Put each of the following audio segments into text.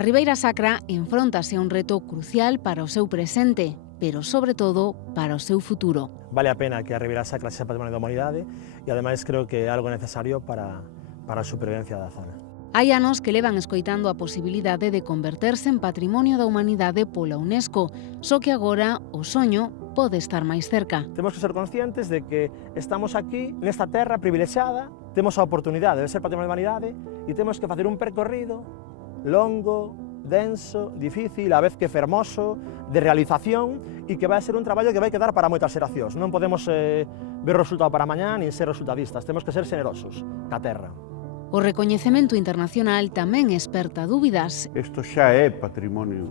A Ribeira Sacra enfróntase a un reto crucial para o seu presente, pero sobre todo para o seu futuro. Vale a pena que a Ribeira Sacra sea patrimonio da humanidade e ademais creo que é algo necesario para a supervivencia da zona. Hai anos que levan escoitando a posibilidade de converterse en Patrimonio da Humanidade pola UNESCO, só que agora o soño pode estar máis cerca. Temos que ser conscientes de que estamos aquí, nesta terra privilexiada, temos a oportunidade de ser Patrimonio da Humanidade e temos que facer un percorrido longo, denso, difícil, a vez que fermoso, de realización e que vai ser un traballo que vai quedar para moitas xeracións. Non podemos ver o resultado para mañá nin ser resultadistas, temos que ser generosos ca terra. O recoñecemento internacional tamén esperta dúbidas. Isto xa é patrimonio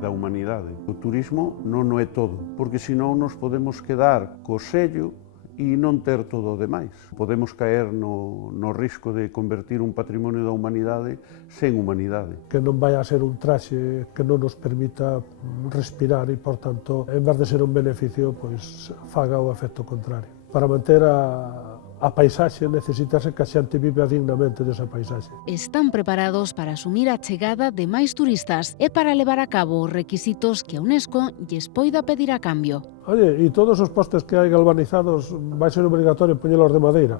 da humanidade. O turismo non o é todo, porque senón nos podemos quedar co sello e non ter todo o demais. Podemos caer no risco de convertir un patrimonio da humanidade sen humanidade. Que non vai a ser un traxe que non nos permita respirar e, por tanto, en vez de ser un beneficio, pois faga o efecto contrario. Para manter a paisaxe necesitase que a xente viva dignamente desa paisaxe. Están preparados para asumir a chegada de máis turistas e para levar a cabo os requisitos que a UNESCO lles poida pedir a cambio. Oye, e todos os postes que hai galvanizados vai ser obrigatorio poñelos de madeira.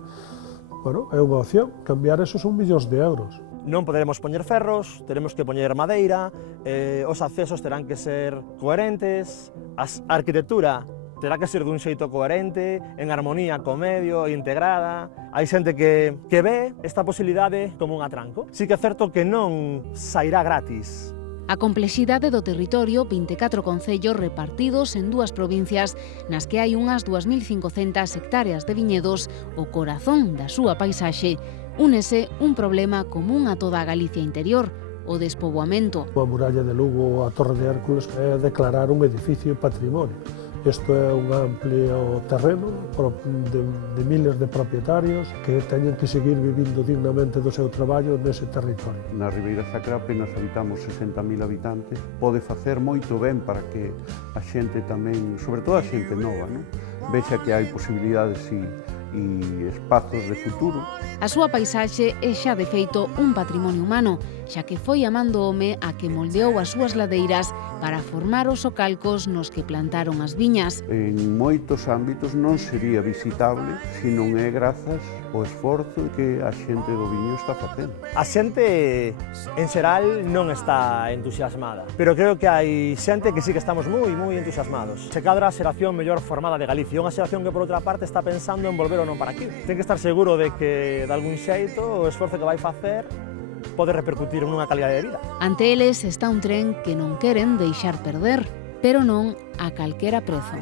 Bueno, é unha opción, cambiar esos son millóns de euros. Non poderemos poñer ferros, teremos que poñer madeira, os accesos terán que ser coherentes, a arquitectura terá que ser dun xeito coherente, en armonía co medio, integrada. Hai xente que ve esta posibilidade como un atranco. Sí que é certo que non sairá gratis. A complexidade do territorio, 24 concellos repartidos en dúas provincias nas que hai unhas 2.500 hectáreas de viñedos, o corazón da súa paisaxe, únese un problema común a toda a Galicia interior, o despoboamento. A muralla de Lugo ou a Torre de Hércules é declarar un edificio patrimonio. Isto é un amplio terreno de miles de propietarios que teñen que seguir vivindo dignamente do seu traballo nese territorio. Na Ribeira Sacra apenas habitamos 60.000 habitantes. Pode facer moito ben para que a xente tamén, sobre todo a xente nova, vexa que hai posibilidades e espazos de futuro. A súa paisaxe é xa de feito un patrimonio humano, xa que foi amando o home a que moldeou as súas ladeiras para formar os socalcos nos que plantaron as viñas. En moitos ámbitos non sería visitable se non é grazas ao esforzo que a xente do viño está facendo. A xente, en xeral, non está entusiasmada, pero creo que hai xente que sí que estamos moi entusiasmados. Se cadra a xeración mellor formada de Galicia, unha xeración que, por outra parte, está pensando en volver ou non para aquí. Ten que estar seguro de que, de algún xeito, o esforzo que vai facer pode repercutir nunha calidade de vida. Ante eles está un tren que non queren deixar perder, pero non a calquera prezo.